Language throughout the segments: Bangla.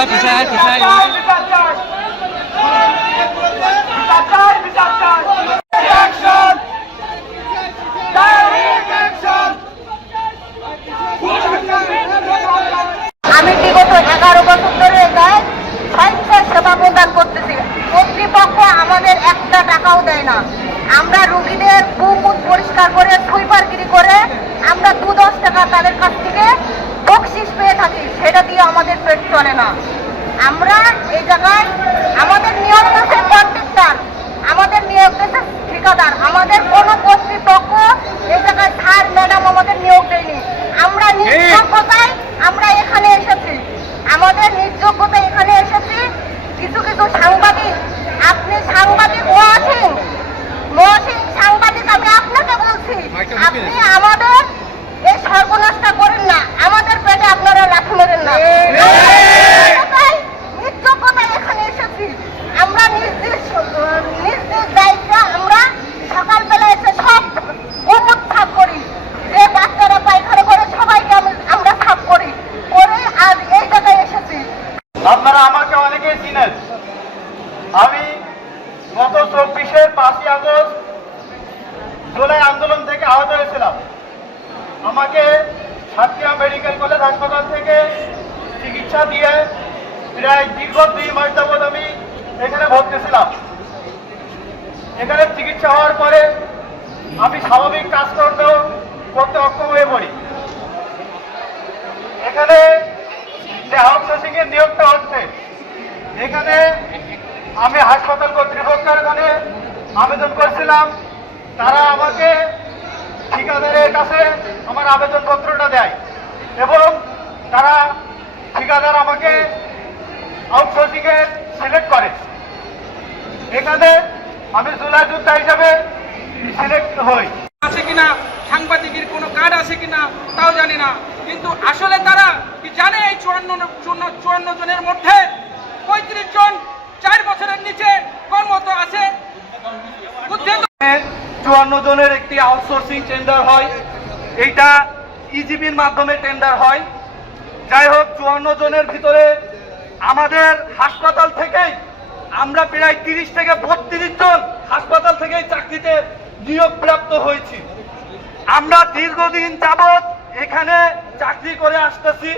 আমি বিগত 11 বছর ধরে স্বেচ্ছায় সেবা প্রদান করতেছি। কর্তৃপক্ষ আমাদের একটা টাকাও দেয় না। আমরা রোগীদের বুক পরিষ্কার করে সুইপারগিরি করে আমরা 2-10 টাকা তাদের কাছ থেকে বকশিশ পেয়ে থাকি, সেটা দিয়ে আমাদের পেট চলে না। আমরা এই জায়গায় আমাদের নিয়োগ হচ্ছে কন্ট্রাক্টর, আমাদের নিয়োগ হচ্ছে ঠিকাদার। আমাদের কোনো কর্তৃপক্ষ এই জায়গায় স্যার ম্যাডাম আমাদের নিয়োগ দেয়নি। আমরা নির্যোগ্যতায় আমরা এখানে এসেছি, আমাদের নির্যোগ্যতায় এখানে এসেছি। কিছু কিছু সাংবাদিক, আপনি সাংবাদিক মহাসিং সাংবাদিক, আমি আপনাকে বলছি, আপনি আমাদের এই সর্বনাশটা করেন না, আমাদের পেটে আপনারা লাথি মেরেন না। নির্যোগ্যতায় এখানে এসেছি আমরা, নিজ দায়িত্ব আমরা সকালবেলা এসে সব গোমূত্র সাফ করি, যে বাচ্চারা পায়খানা করে সবাইকে আমরা সাফ করি করে আজ এই জায়গায় এসেছি। আপনারা আমাকে অনেকেই চিনেন। আমি গত 24-এর 5ই আগস্ট জুলাই আন্দোলন থেকে আহত হয়েছিলাম। আমাকে সাতক্ষীরা মেডিকেল কলেজ হাসপাতাল থেকে চিকিৎসা দিয়ে প্রায় দীর্ঘ 2 মাস যাবৎ আমি এখানে ভর্তি ছিলাম। এখানে চিকিৎসা হওয়ার পরে আমি স্বাভাবিক কাজকর্ম করতে অক্ষম হয়ে পড়ি। এখানে যে আউটসোর্সিং এর নিয়োগটা হচ্ছে, এখানে আমি হাসপাতাল কর্তৃপক্ষের কাছে আবেদন করেছিলাম। তারা আমাকে ঠিকাদারের কাছে আমার আবেদনপত্রটা দেয় এবং তারা ঠিকাদার আমাকে আউটসোর্সিং এ সিলেক্ট করে। এখানে আমি জুলাই যোদ্ধা হিসাবে সিলেক্ট হই। আছে কিনা, সাংবাদিকের কোনো কার্ড আছে কিনা তাও জানি না, কিন্তু আসলে তারা কি জানে এই 54 জনের মধ্যে 35 জন 4 বছরের নিচে কর্মরত আছে। 54 জনের একটি আউটসোর্সিং টেন্ডার হয়, এইটা ইজিবির মাধ্যমে টেন্ডার হয়। যাই হোক, 54 জনের ভিতরে আমাদের হাসপাতাল থেকেই আমরা প্রায় 30 থেকে 32 জন হাসপাতাল থেকেই চাকরিতে নিয়োগ প্রাপ্ত হয়েছি। আমরা দীর্ঘদিন যাবৎ এখানে চাকরি করে আসতেছি।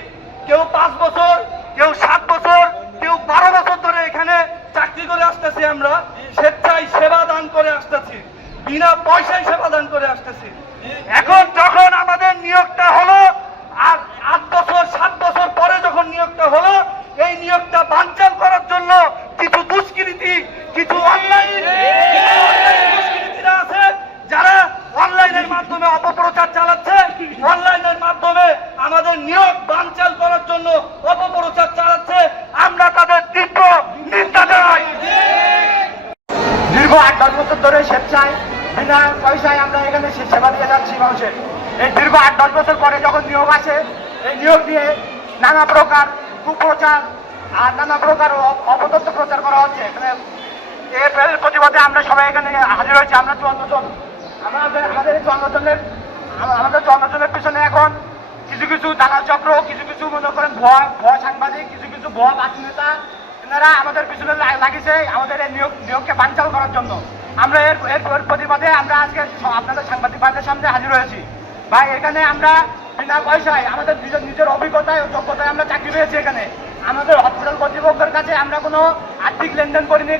কেউ 5 বছর, কেউ 7 বছর, কেউ 12 বছর ধরে এখানে চাকরি করে আসতেছি। আমরা স্বেচ্ছায় সেবা দান করে আসতেছি, বিনা পয়সায় সেবা দান করে আসতেছি। এখন যখন আমাদের নিয়োগটা হলো, আর 8 বছর 7 বছর পরে যখন নিয়োগটা হলো, এই নিয়োগটা বানচাল করার জন্য কিছু দুষ্কৃতী, কিছু দুষ্কৃতীরা আছে যারা অনলাইনের মাধ্যমে অপপ্রচার চালাচ্ছে। অনলাইনের মাধ্যমে আমাদের নিয়োগ বানচাল করার জন্য অপপ্রচার চালাচ্ছে। আমরা তাদের তীব্র নিন্দা জানাই। দীর্ঘ 8-10 বছর ধরে স্বেচ্ছায় বিনা পয়সায় আমরা এখানে সেবা দিয়ে যাচ্ছি মানুষের। এই দীর্ঘ 8-10 বছর পরে যখন নিয়োগ আসে, এই নিয়োগ দিয়ে নানা প্রকার কুপ্রচার আর নানা প্রকার অপতথ্য প্রচার করা হচ্ছে। এর প্রতিবাদে আমরা সবাই এখানে হাজির হয়েছি। আমরা 54 জন, আমাদের 54 জনের পিছনে এখন কিছু কিছু দালাল চক্র, কিছু কিছু মনে করেন ভুয়া সাংবাদিক, কিছু কিছু ভুয়া বাকি নেতা, এনারা আমাদের পিছনে লাগিয়েছে আমাদের এই নিয়োগকে বানচাল করার জন্য। আমরা এর প্রতিবাদে আমরা আজকে আপনাদের সাংবাদিক ভাইদের সামনে হাজির হয়েছি। ভাই, এখানে আমরা বিনা পয়সায় আমাদের নিজের অভিজ্ঞতায় ও যোগ্যতায় আমরা চাকরি পেয়েছি। এখানে আমাদের হসপিটাল কর্তৃপক্ষের কাছে আমরা কোনো আর্থিক লেনদেন করিনি।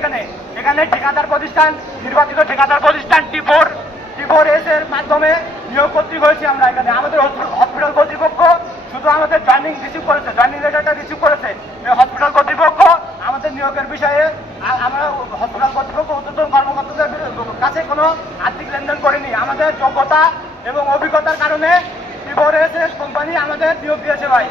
এখানে ঠিকাদার প্রতিষ্ঠান, নির্বাচিত ঠিকাদার প্রতিষ্ঠান T4S এর মাধ্যমে নিয়োগ কর্তৃক হয়েছি আমরা। এখানে আমাদের হসপিটাল কর্তৃপক্ষ শুধু আমাদের জয়েনিং রিসিভ করেছে, জয়েনিং লেটারটা রিসিভ করেছে। হসপিটাল কর্তৃপক্ষ আমাদের নিয়োগের বিষয়ে আমরা হসপিটাল কর্তৃপক্ষ ঊর্ধ্বতন কর্মকর্তাদের কাছে কোনো আর্থিক লেনদেন করিনি। আমাদের যোগ্যতা এবং অভিজ্ঞতার কারণে T4S কোম্পানি আমাদের নিয়োগ দিয়েছে। ভাই,